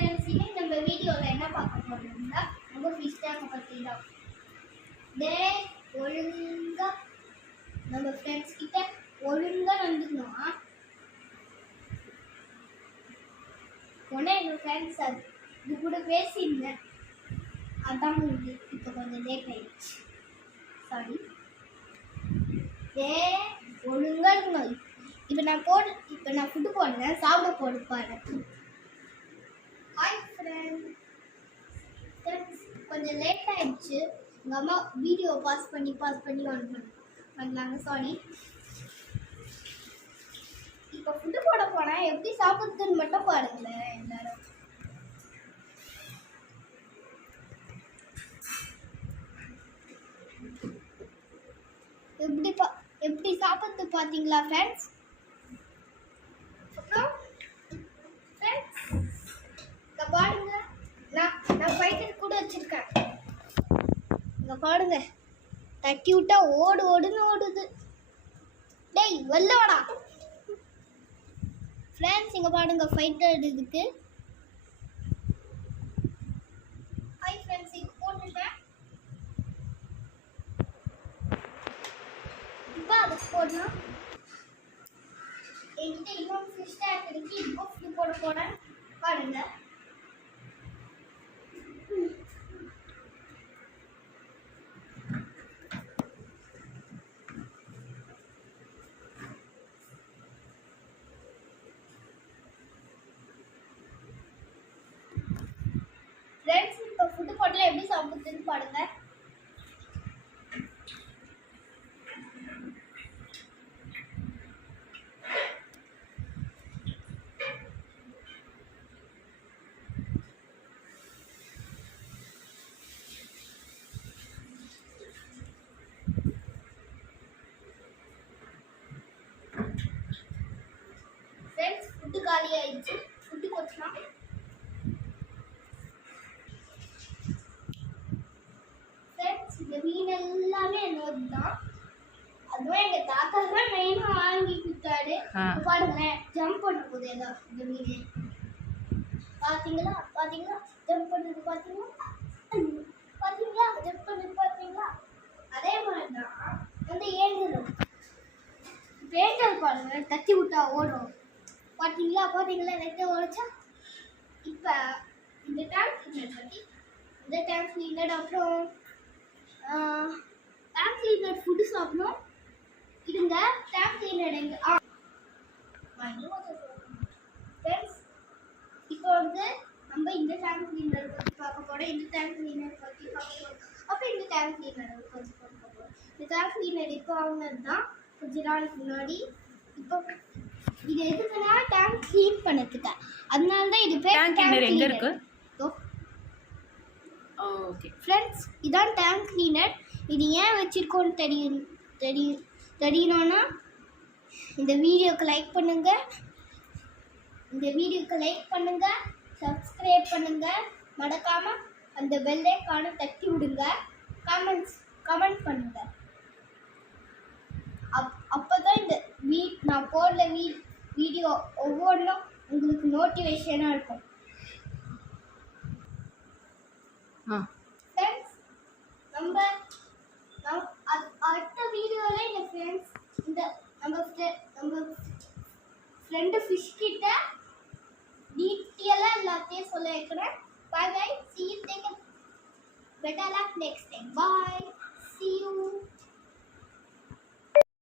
Friends, இன்னைக்கு நம்ம வீடியோவில் என்ன பார்க்க போறோம்னா நம்ம ஃபிஷ் டேங்கை பற்றி தான். ஒழுங்கா நம்ம ஃப்ரெண்ட்ஸ் கிட்ட ஒழுங்கா நடந்துக்கணும். உடனே எங்கள் ஃப்ரெண்ட்ஸ் இது கூட பேசியிருந்தேன், அதான் இப்போ கொஞ்சம் லேட் ஆயிடுச்சு, சாரி. ஒழுங்கா இருக்கணும். இப்போ நான் ஃபுட்டு போடுறேன், சாப்பிட போடு பாரு. ஹாய் ஃப்ரெண்ட்ஸ், கொஞ்சம் லேட் ஆயிடுச்சு. எங்கள் அம்மா வீடியோ பாஸ் பண்ணி ஆன் பண்ணாங்க, சாரி. இப்போ ஃபுட்டு போட போனால் எப்படி சாப்பிட்றதுன்னு மட்டும் பாருங்களேன் எல்லாரும். எப்படி சாப்பிட்றது பார்த்தீங்களா ஃப்ரெண்ட்ஸ்? அப்புறம் ஃப்ரெண்ட்ஸ் இங்கே பாருங்க, நான் ஃபைட்டர் கூட வச்சுருக்கேன். இங்கே பாருங்க, தட்டி விட்டா ஓடுன்னு ஓடுது. டேய் வெள்ளோடா ஃப்ரெண்ட்ஸ். இங்கே பாருங்க, ஃபைட்டர் இதுக்கு. ஹாய் ஃப்ரெண்ட்ஸ், இது போட்டுட்டேன். இப்போ அதுக்கு போடலாம். என்கிட்ட இன்னொரு ஃபிஷ் டேங்க் இருக்கு, இப்போ ஃபுட்டு போட போகிறேன் பாருங்க. ஃப்ரெண்ட்ஸ், இப்போ ஃபுட்டு போட்டல எப்படி சாப்பிடுதுன்னு பாருங்க. ஃப்ரெண்ட்ஸ், ஃபுட்டு காலி ஆயிடுச்சு, ஃபுட்டு கொட்டலாம். ஃப்ரெண்ட்ஸ், இந்த மீன் எல்லாமே என்னோட தான். அதுவும் எங்கள் தாத்தா தான் மெயினாக வாங்கி கொடுத்தாரு. பாருங்களேன், ஜம்ப் பண்ண போகுது ஏதோ இந்த மீன். பார்த்தீங்களா ஜம்ப் பண்ணுறது, பார்த்தீங்களா ஜம்ப் பண்ணுறது பார்த்தீங்களா? அதே மாதிரி தான் வந்து ஏங்கல் பாருங்க, தட்டி விட்டா ஓடும். பார்த்தீங்களா ரெட்டை ஓடிச்சா. இப்போ இந்த டேங்க் கிளீனர் பற்றி, இந்த டேங்க் கிளீனர், அப்புறம் டேங்க் கிளீனர் ஃபுட்டு சாப்பிடணும். இதுங்க டேங்க் கிளீனர் எங்க ஃப்ரெண்ட்ஸ், இப்போ வந்து நம்ம இந்த டேங்க் கிளீனர் பற்றி பார்க்க போகிறோம், இந்த டேங்க் கிளீனர் பற்றி பார்க்க போகிறோம், அப்புறம் இந்த டேங்க் கிளீனர் பற்றி பார்க்க போகிறோம். இந்த டேங்க் கிளீனர் இப்போ வாங்கினது தான் கொஞ்ச நாளுக்கு முன்னாடி. இப்போ இது எதுக்குன்னா டேங்க் க்ளீன் பண்ணதுக்கு, அதனால தான் இது பேர் டேங்க் கிளீனர். எங்க இருக்கு? ஓகே ஃப்ரெண்ட்ஸ், இதான் டேங்க் கிளீனர். இது ஏன் வச்சிருக்கோன்னு தெரியணும்னா இந்த வீடியோக்கு லைக் பண்ணுங்க, சப்ஸ்கிரைப் பண்ணுங்க, மறக்காம அந்த பெல் ஐகானை தட்டி விடுங்க, கமெண்ட் பண்ணுங்க. அப்போதான் இந்த நான் போடுற வீடியோ ஒவ்வொன்றும் உங்களுக்கு நோட்டிஃபிகேஷனாக இருக்கும். ஃப்ரெண்ட்ஸ், நம்ம அடுத்த வீடியோவில் இந்த ஃப்ரெண்ட்ஸ் நம்ம ஃப்ரெண்டு ஃபிஷ் கிட்ட டீட்டெயிலாக எல்லாத்தையும் சொல்ல வைக்கிறேன். Bye guys, see you, take a better luck next time. Bye, see you.